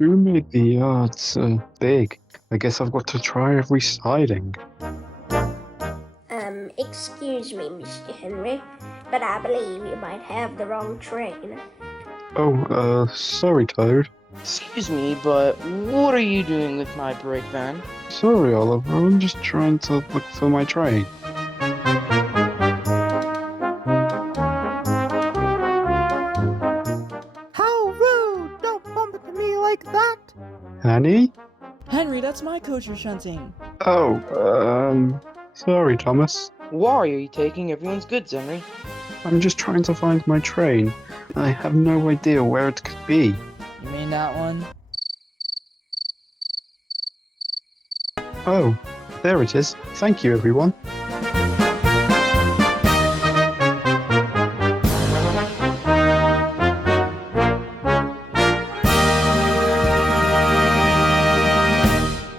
Who made the yard so big? I guess I've got to try every siding. Excuse me, Mr. Henry, but I believe you might have the wrong train. Oh, sorry, Toad. Excuse me, but what are you doing with my brake van? Sorry, Oliver. I'm just trying to look for my train. How rude! Don't bump into me like that! Annie? Henry, that's my coach you're shunting. Sorry, Thomas. Why are you taking everyone's goods, Henry? I'm just trying to find my train. I have no idea where it could be. You mean that one? Oh, there it is. Thank you, everyone.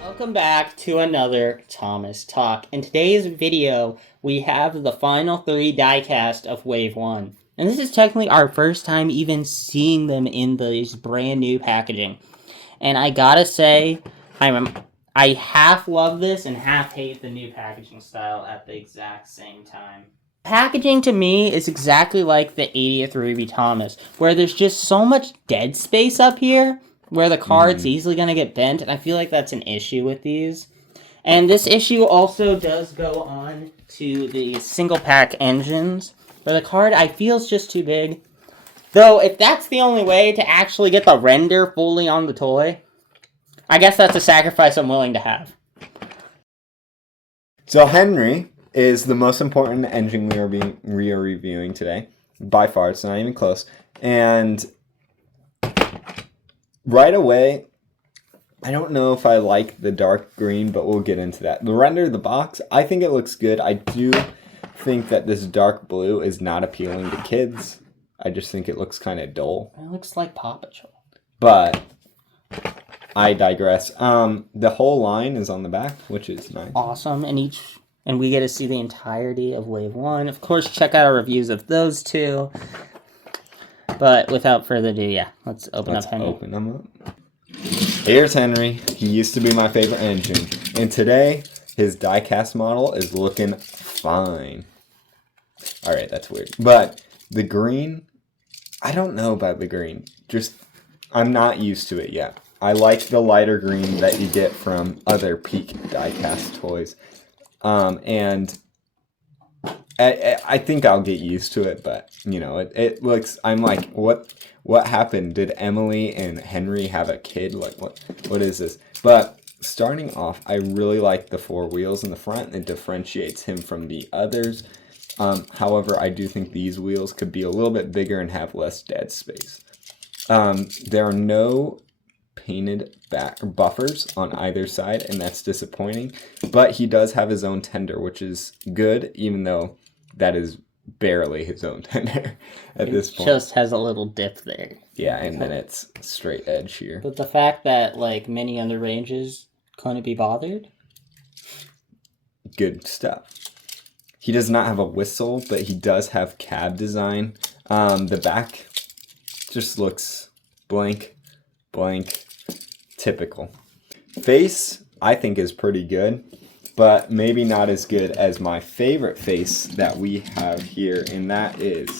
Welcome back to another Thomas Talk. In today's video, we have the final 3 diecast of Wave 1. And this is technically our first time even seeing them in this brand new packaging. And I gotta say, I half love this and half hate the new packaging style at the exact same time. Packaging to me is exactly like the 80th Ruby Thomas, where there's just so much dead space up here where the card's easily going to get bent, and I feel like that's an issue with these. And this issue also does go on to the single pack engines, where the card I feel is just too big. Though, if that's the only way to actually get the render fully on the toy, I guess that's a sacrifice I'm willing to have. So Henry is the most important engine we are reviewing today. By far, it's not even close. And right away, I don't know if I like the dark green, but we'll get into that. The render of the box, I think it looks good. I do think that this dark blue is not appealing to kids. I just think it looks kind of dull. It looks like Paw Patrol. But I digress. The whole line is on the back, which is nice. Awesome, and we get to see the entirety of Wave 1. Of course, check out our reviews of those two. But without further ado, yeah, let's open up Henry. Open them up. Here's Henry. He used to be my favorite engine. And today, his diecast model is looking fine. Alright, that's weird. But the green, I don't know about the green. I'm not used to it yet. I like the lighter green that you get from other Peak diecast toys. And I think I'll get used to it, but, you know, it looks, I'm like, what happened? Did Emily and Henry have a kid? Like, what is this? But starting off, I really like the 4 wheels in the front. It differentiates him from the others. However, I do think these wheels could be a little bit bigger and have less dead space. There are no painted back buffers on either side, and that's disappointing. But he does have his own tender, which is good, even though that is barely his own tender at this point. It just has a little dip there. Yeah, and then it's straight edge here. But the fact that, like, many other ranges couldn't be bothered? Good stuff. He does not have a whistle, but he does have cab design. The back just looks blank, typical. Face, I think, is pretty good, but maybe not as good as my favorite face that we have here, and that is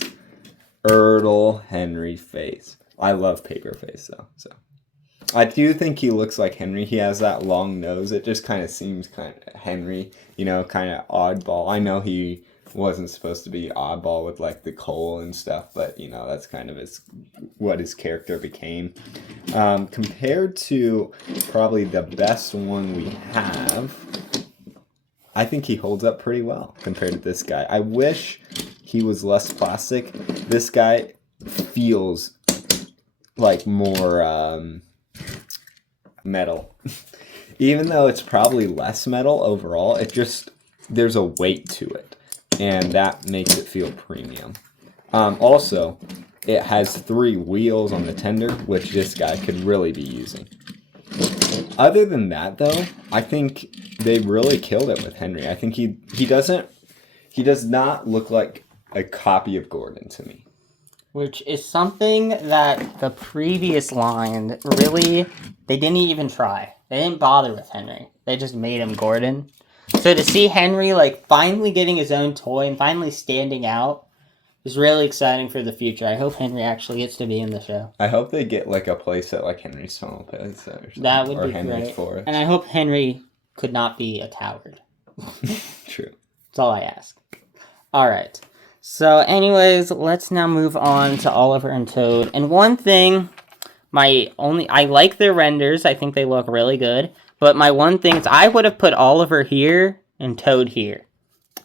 Erdl Henry face. I love paper face, though, so. I do think he looks like Henry. He has that long nose. It just kind of seems kind of Henry, you know, kind of oddball. I know he wasn't supposed to be oddball with, like, the coal and stuff, but, you know, that's kind of what his character became. Compared to probably the best one we have, I think he holds up pretty well compared to this guy. I wish he was less plastic. This guy feels like more metal. Even though it's probably less metal overall, there's a weight to it, and that makes it feel premium. Also, it has 3 wheels on the tender, which this guy could really be using. Other than that, though, I think they really killed it with Henry. I think he does not look like a copy of Gordon to me. which is something that the previous line really, they didn't even try. They didn't bother with Henry. They just made him Gordon. So to see Henry, like, finally getting his own toy and finally standing out is really exciting for the future. I hope Henry actually gets to be in the show. I hope they get like a playset like Henry's Small Pets or something. That would or be Henry's great. Forest. And I hope Henry could not be a coward. True. That's all I ask. Alright. So anyways, let's now move on to Oliver and Toad. And one thing, I like their renders. I think they look really good. But my one thing is I would have put Oliver here and Toad here.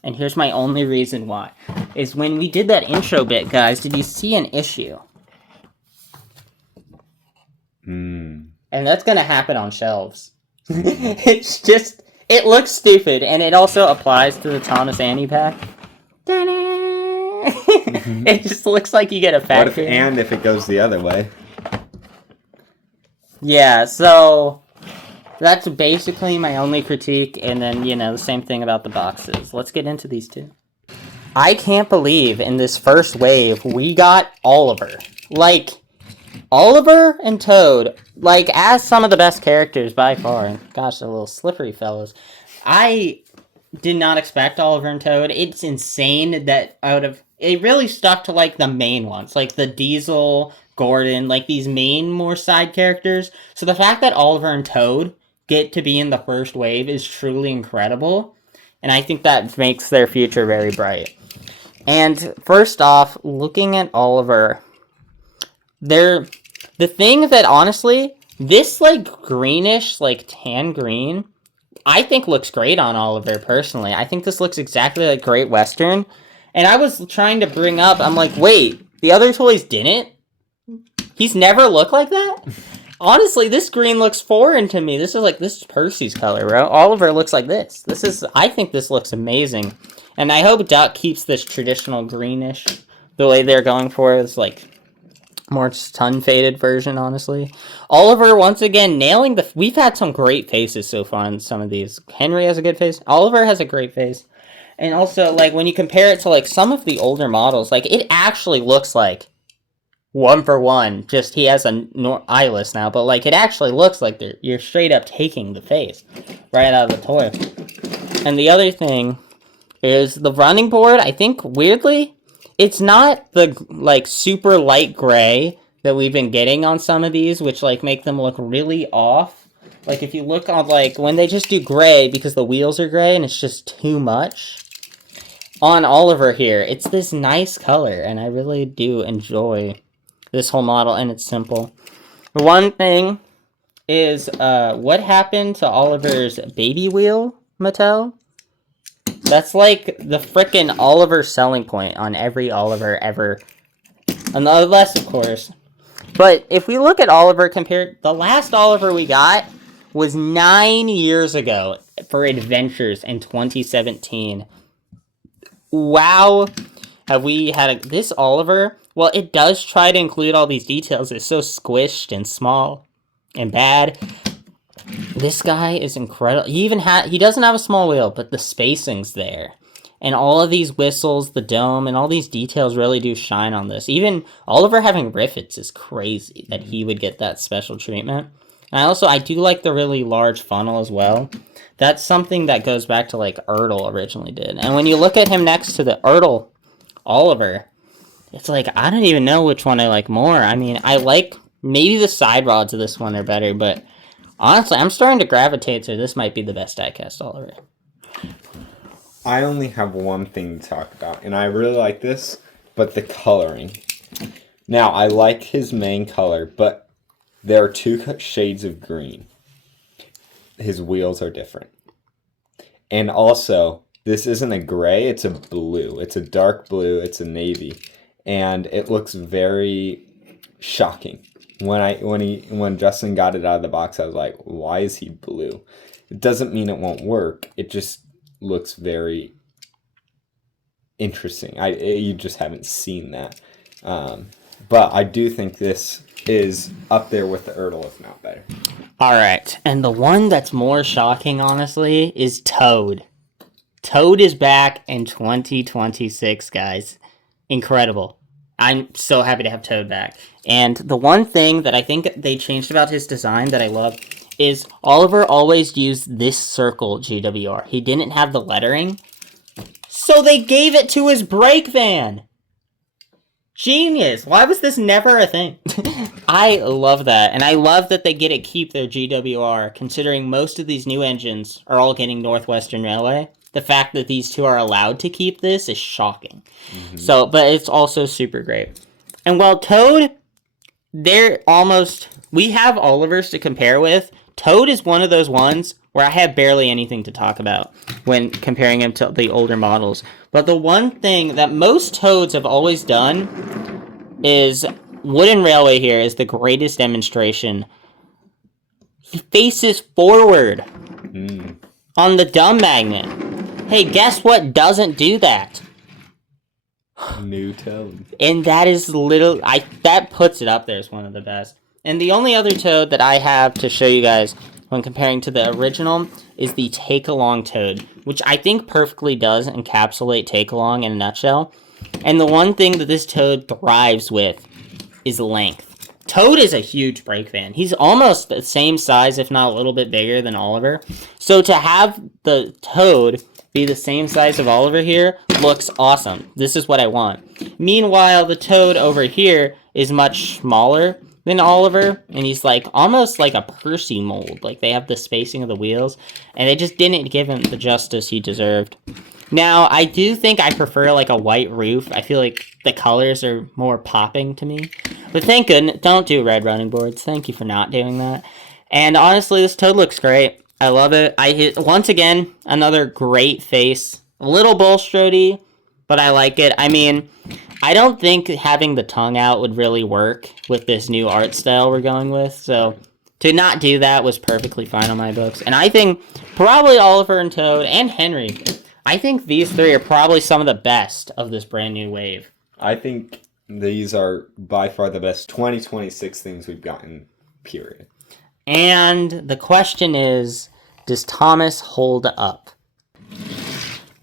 And here's my only reason why. Is when we did that intro bit, guys, did you see an issue? And that's going to happen on shelves. It's just, it looks stupid. And it also applies to the Thomas Annie pack. It just looks like you get a factory. If it goes the other way? Yeah, so that's basically my only critique, and then, the same thing about the boxes. Let's get into these two. I can't believe in this first wave we got Oliver. Like, Oliver and Toad, like, as some of the best characters by far. And gosh, they're little slippery fellows. I did not expect Oliver and Toad. It's insane that it really stuck to, like, the main ones. Like, the Diesel, Gordon, like, these main, more side characters. So the fact that Oliver and Toad get to be in the first wave is truly incredible. And I think that makes their future very bright. And first off, looking at Oliver, the thing that honestly, this like greenish, like tan green, I think looks great on Oliver personally. I think this looks exactly like Great Western. And I was trying to bring up, I'm like, wait, the other toys didn't? He's never looked like that? Honestly, this green looks foreign to me. This is Percy's color, bro. Oliver looks like this. I think this looks amazing. And I hope Duck keeps this traditional greenish, the way they're going for is like more sun-faded version, honestly. Oliver, once again, nailing we've had some great faces so far in some of these. Henry has a good face. Oliver has a great face. And also, like, when you compare it to, like, some of the older models, like, it actually looks like one for one. Just he has eyeless now, but like it actually looks like you're straight up taking the face right out of the toy. And the other thing is the running board. I think weirdly, it's not the like super light gray that we've been getting on some of these, which like make them look really off. Like if you look on like when they just do gray because the wheels are gray and it's just too much. On Oliver here, it's this nice color, and I really do enjoy this whole model, and it's simple. One thing is, what happened to Oliver's baby wheel, Mattel? That's like the frickin' Oliver selling point on every Oliver ever. Unless, of course. But if we look at Oliver compared, the last Oliver we got was 9 years ago for Adventures in 2017. Wow. Have we had this Oliver? Well, it does try to include all these details. It's so squished and small and bad. This guy is incredible. He doesn't have a small wheel, but the spacing's there. And all of these whistles, the dome, and all these details really do shine on this. Even Oliver having rivets is crazy that he would get that special treatment. And I do like the really large funnel as well. That's something that goes back to like Ertl originally did. And when you look at him next to the Ertl Oliver, it's like, I don't even know which one I like more. I mean, I like, maybe the side rods of this one are better, but honestly, I'm starting to gravitate to this might be the best diecast Oliver. I only have one thing to talk about, and I really like this, but the coloring. Now, I like his main color, but there are two shades of green. His wheels are different. And also, this isn't a gray, it's a blue. It's a dark blue, it's a navy. And it looks very shocking. When Justin got it out of the box, I was like, why is he blue? It doesn't mean it won't work. It just looks very interesting. You just haven't seen that. But I do think this is up there with the Ertl, if not better. Alright, and the one that's more shocking, honestly, is Toad. Toad is back in 2026, guys. Incredible. I'm so happy to have Toad back. And the one thing that I think they changed about his design that I love is Oliver always used this circle GWR. He didn't have the lettering, so they gave it to his brake van. Genius! Why was this never a thing? I love that, and I love that they get to keep their GWR, considering most of these new engines are all getting Northwestern Railway. The fact that these two are allowed to keep this is shocking. So, but it's also super great. And while Toad, we have Oliver's to compare with. Toad is one of those ones where I have barely anything to talk about when comparing him to the older models. But the one thing that most Toads have always done is Wooden Railway here is the greatest demonstration. He faces forward on the dumb magnet. Hey, guess what doesn't do that? New Toad. And that is that puts it up there as one of the best. And the only other Toad that I have to show you guys when comparing to the original is the Take-Along Toad, which I think perfectly does encapsulate Take-Along in a nutshell. And the one thing that this Toad thrives with is length. Toad is a huge brake van. He's almost the same size, if not a little bit bigger than Oliver. So to have the Toad be the same size of Oliver here looks awesome. This is what I want. Meanwhile, the Toad over here is much smaller than Oliver, and he's like almost like a Percy mold. Like they have the spacing of the wheels, and they just didn't give him the justice he deserved. Now, I do think I prefer like a white roof. I feel like the colors are more popping to me. But thank goodness, don't do red running boards. Thank you for not doing that. And honestly, this Toad looks great. I love it. Once again, another great face. A little Bulstrode-y, but I like it. I mean, I don't think having the tongue out would really work with this new art style we're going with. So to not do that was perfectly fine on my books. And I think probably Oliver and Toad and Henry, I think these three are probably some of the best of this brand new wave. I think these are by far the best 2026 things we've gotten, period. And the question is, does Thomas hold up?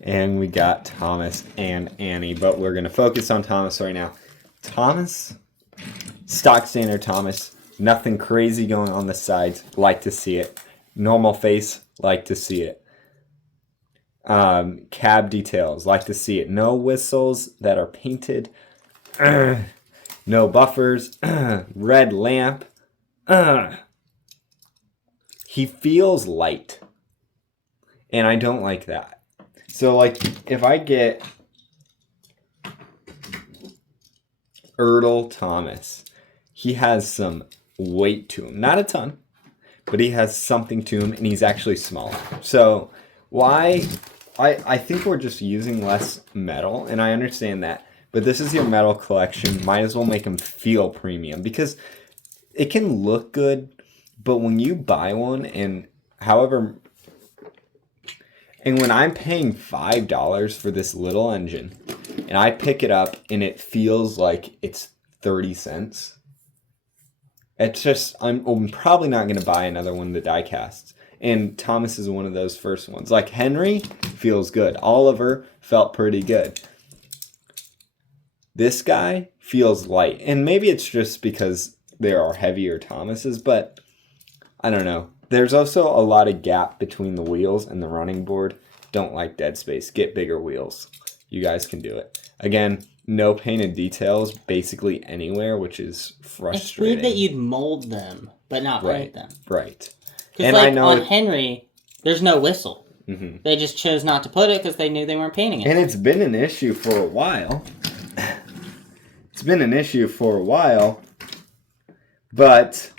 And we got Thomas and Annie, but we're going to focus on Thomas right now. Thomas, stock standard Thomas, nothing crazy going on the sides, like to see it. Normal face, like to see it. Cab details, like to see it. No whistles that are painted. No buffers. Red lamp. He feels light. And I don't like that. So, like, if I get Erdl Thomas, he has some weight to him. Not a ton, but he has something to him, and he's actually smaller. So, why? I think we're just using less metal, and I understand that. But this is your metal collection. Might as well make him feel premium, because it can look good, but when you buy one, and when I'm paying $5 for this little engine, and I pick it up and it feels like it's 30 cents, it's just, I'm probably not going to buy another one of the diecasts. And Thomas is one of those first ones. Like Henry feels good. Oliver felt pretty good. This guy feels light. And maybe it's just because there are heavier Thomases, but I don't know. There's also a lot of gap between the wheels and the running board. Don't like dead space. Get bigger wheels. You guys can do it. Again, no painted details basically anywhere, which is frustrating. It's weird that you'd mold them, but not paint them. Right. Because And like I know on Henry, there's no whistle. Mm-hmm. They just chose not to put it because they knew they weren't painting it. And it's been an issue for a while. But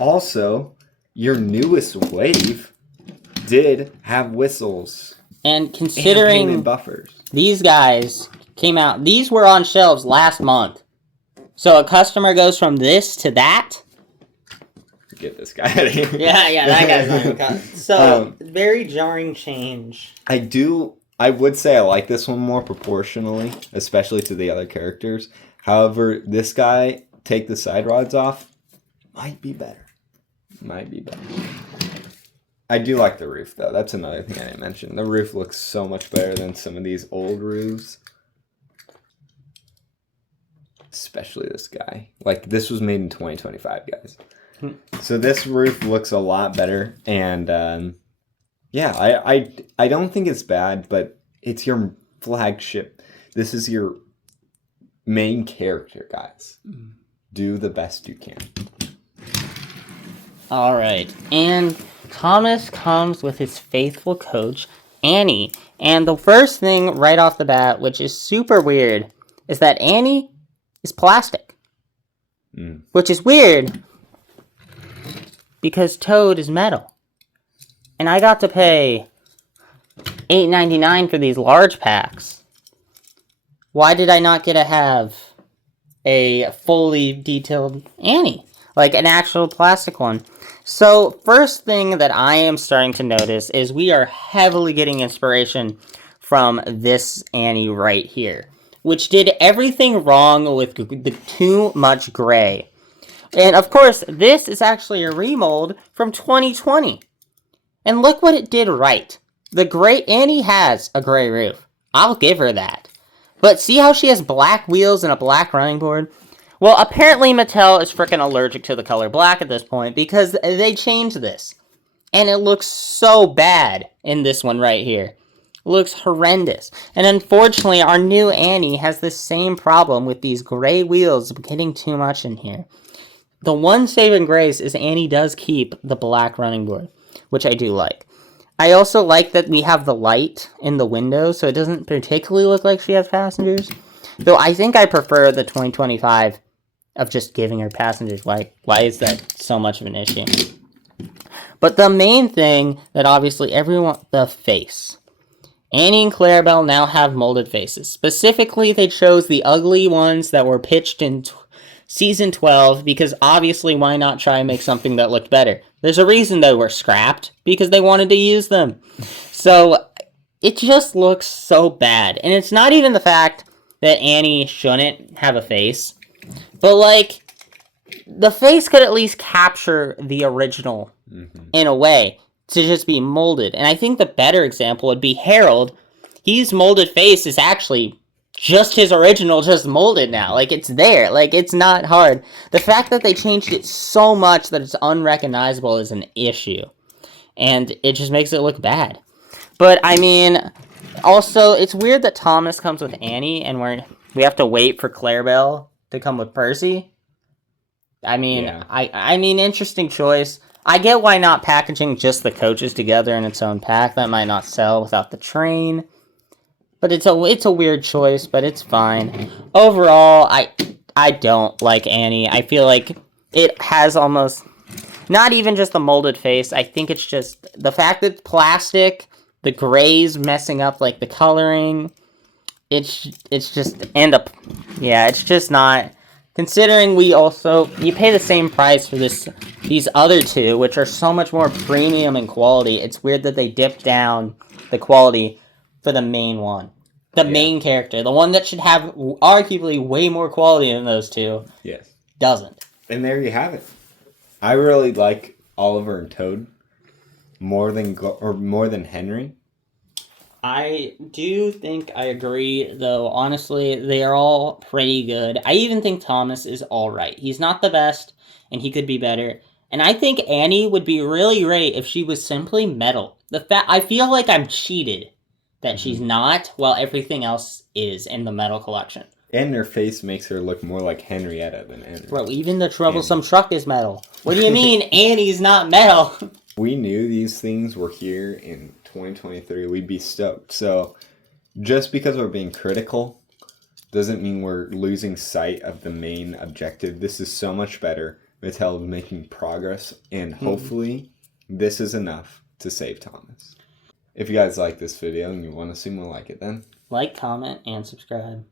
also, your newest wave did have whistles. And considering and painted buffers. These guys came out, these were on shelves last month. So a customer goes from this to that. Get this guy out of here. Yeah, that guy's not even cut. So, very jarring change. I would say I like this one more proportionally, especially to the other characters. However, this guy, take the side rods off, might be better. I do like the roof, though. That's another thing I didn't mention. The roof looks so much better than some of these old roofs. especially this guy. Like, this was made in 2025, guys. So this roof looks a lot better, and yeah, I don't think it's bad, but it's your flagship. This is your main character, guys. Do the best you can. All right, and Thomas comes with his faithful coach, Annie. And the first thing right off the bat, which is super weird, is that Annie is plastic. Which is weird, because Toad is metal. And I got to pay $8.99 for these large packs. Why did I not get to have a fully detailed Annie? Like an actual plastic one. So, first thing that I am starting to notice is we are heavily getting inspiration from this Annie right here, which did everything wrong with the too much gray. And of course, this is actually a remold from 2020. And look what it did right. The gray Annie has a gray roof. I'll give her that. But see how she has black wheels and a black running board? Well, apparently Mattel is freaking allergic to the color black at this point because they changed this. And it looks so bad in this one right here. It looks horrendous. And unfortunately, our new Annie has the same problem with these gray wheels getting too much in here. The one saving grace is Annie does keep the black running board, which I do like. I also like that we have the light in the window, so it doesn't particularly look like she has passengers. Though I think I prefer the 2025 of just giving her passengers. Why is that so much of an issue? But the main thing that obviously everyone... the face. Annie and Clarabelle now have molded faces. Specifically, they chose the ugly ones that were pitched in Season 12, because obviously why not try and make something that looked better? There's a reason they were scrapped, because they wanted to use them. So, it just looks so bad. And it's not even the fact that Annie shouldn't have a face, but like, the face could at least capture the original in a way, to just be molded. And I think the better example would be Harold. His molded face is actually just his original, just molded now. Like, it's there. Like, it's not hard. The fact that they changed it so much that it's unrecognizable is an issue. And it just makes it look bad. But, I mean, also, it's weird that Thomas comes with Annie, and we have to wait for Clarabelle to come with Percy. I mean, yeah. I mean, interesting choice. I get why not packaging just the coaches together in its own pack. That might not sell without the train. But it's a weird choice, but it's fine. Overall, I don't like Annie. I feel like it has almost not even just the molded face. I think it's just the fact that it's plastic, the grays messing up like the coloring. It's just it's just not. Considering you pay the same price for these other two, which are so much more premium in quality. It's weird that they dipped down the quality for the main one. The main character. The one that should have arguably way more quality than those two. Yes. Doesn't. And there you have it. I really like Oliver and Toad more than Henry. I do think I agree, though, honestly, they are all pretty good. I even think Thomas is alright. He's not the best, and he could be better. And I think Annie would be really great if she was simply metal. I feel like I'm cheated that she's not, while everything else is in the metal collection. And her face makes her look more like Henrietta than Henry. Bro, even the troublesome truck is metal. What do you mean Annie's not metal? We knew these things were here in 2023. We'd be stoked. So, just because we're being critical doesn't mean we're losing sight of the main objective. This is so much better. Mattel is making progress, and hopefully this is enough to save Thomas. If you guys like this video and you want to see more like it, then like, comment, and subscribe.